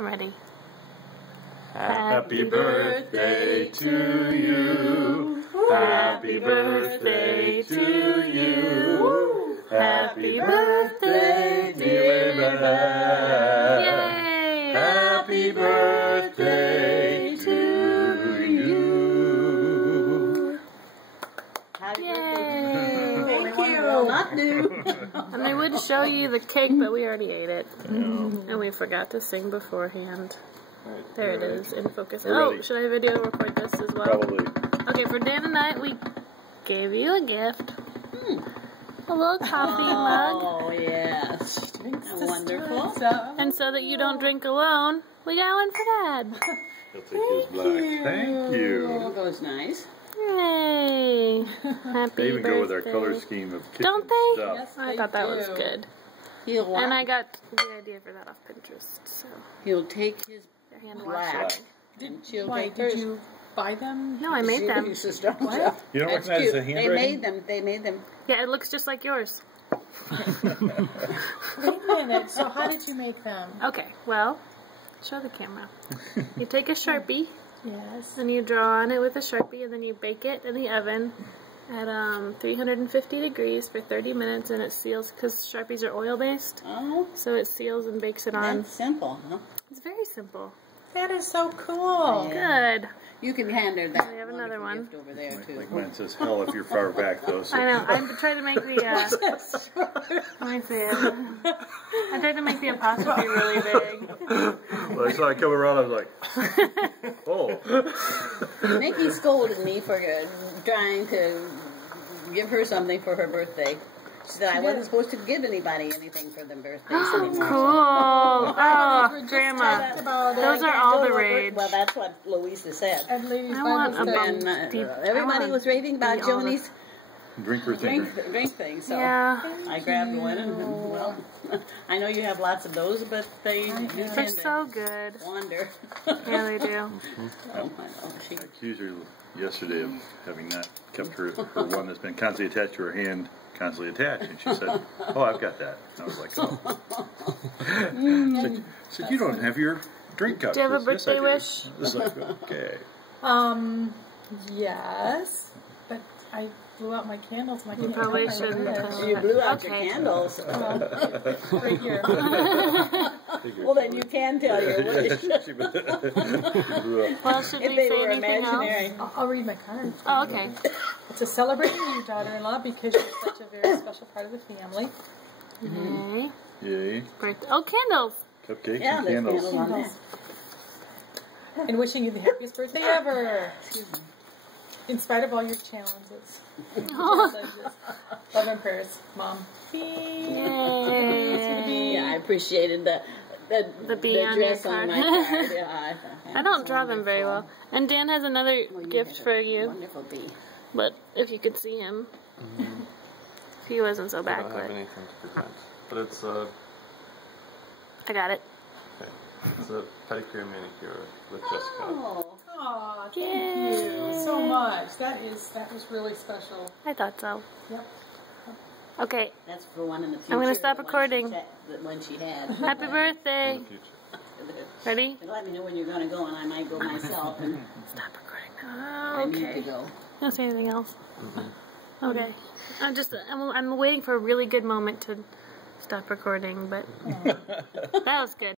I'm ready. Happy birthday to you. Happy birthday to you. Happy birthday, dear Beth. Yay! Happy birthday to you. Yay! Thank you. Not new. And I would show you the cake, but we already ate it. And we forgot to sing beforehand. There it is, in focus. Oh, should I video record this as well? Probably. Okay, for Dan and I, we gave you a gift. A little coffee mug. Oh, yes. Wonderful. And so that you don't drink alone, we got one for Dad. He'll take his black. Thank Oh, you. goes nice. Yay! Happy They even birthday. go with our color scheme of kitchen Don't they? stuff. Yes. I thought that was do. good. And I got the idea for that off Pinterest. So he'll take his hand wash. black. And she'll take Did hers. you buy them? No, I made them. Your sister. What? You don't That's recognize cute. the handwriting? They made them. Yeah, it looks just like yours. Wait a minute. So how did you make them? Okay, well, show the camera. You take a Sharpie, Yes. and you draw on it with a Sharpie, and then you bake it in the oven at 350 degrees for 30 minutes, and it seals, because Sharpies are oil-based, Oh, so it seals and bakes it on. that's simple, huh? It's very simple. That is so cool. Yeah. Good. You can hand her that. We have another wonderful one. gift over there too. Like mine says hell if you're far back though. So. I know. I tried to make the, let me see it. I tried to make the apostrophe really big. Well, I saw it come around, I was like, oh. Nikki scolded me for trying to give her something for her birthday. She said I wasn't supposed to give anybody anything for their birthdays anymore. Cool. Oh, Grandma. Those are all the rage. Well, that's what Louisa said. At least I want a And everybody was raving about be all the- Joni's Drinker thinker. drink thing, so Yeah. I grabbed one and, well, I know you have lots of those, but they do They're tend so to good. wander. Yeah, they do. Oh, I know. She, I accused her yesterday of having not kept her one that's been constantly attached to her hand constantly attached. And she said, oh, I've got that. And I was like, oh. said, you don't have your drink cup. Do you have a Yes, I birthday do. wish? I was like, okay. yes. But I blew out my candles. My You probably candles. shouldn't. you blew out your Okay. candles. Right here. Well, then you can tell your wish. Well, should If we they say were anything else? imaginary. I'll read my card. Oh, okay. It's to celebrate you, daughter-in-law, because you're such a very special part of the family. Yay. Yay. Birthday. Oh, candles. Cupcakes Yeah, and there's candles. candles on there. And wishing you the happiest birthday ever. In spite of all your challenges. Love and prayers, Mom. Yay. Yeah, I appreciated the bee on dress your on card. my card. Yeah, I don't draw them very well. And Dan has another gift for you, Wonderful bee. but if you could see him, he wasn't so I don't have backlit. anything to present, but it's I got it. a pedicure manicure with Jessica. Oh, Aw, thank you so much. That was really special. I thought so. Yep. Okay. that's for one in the future. I'm gonna stop the one recording. The one she had. Happy birthday. In the future. Ready? Let me know when you're going to go, and I might go myself. And Stop recording now. I need to Okay. go. Don't say anything else. Okay. I'm waiting for a really good moment to stop recording, but that was good.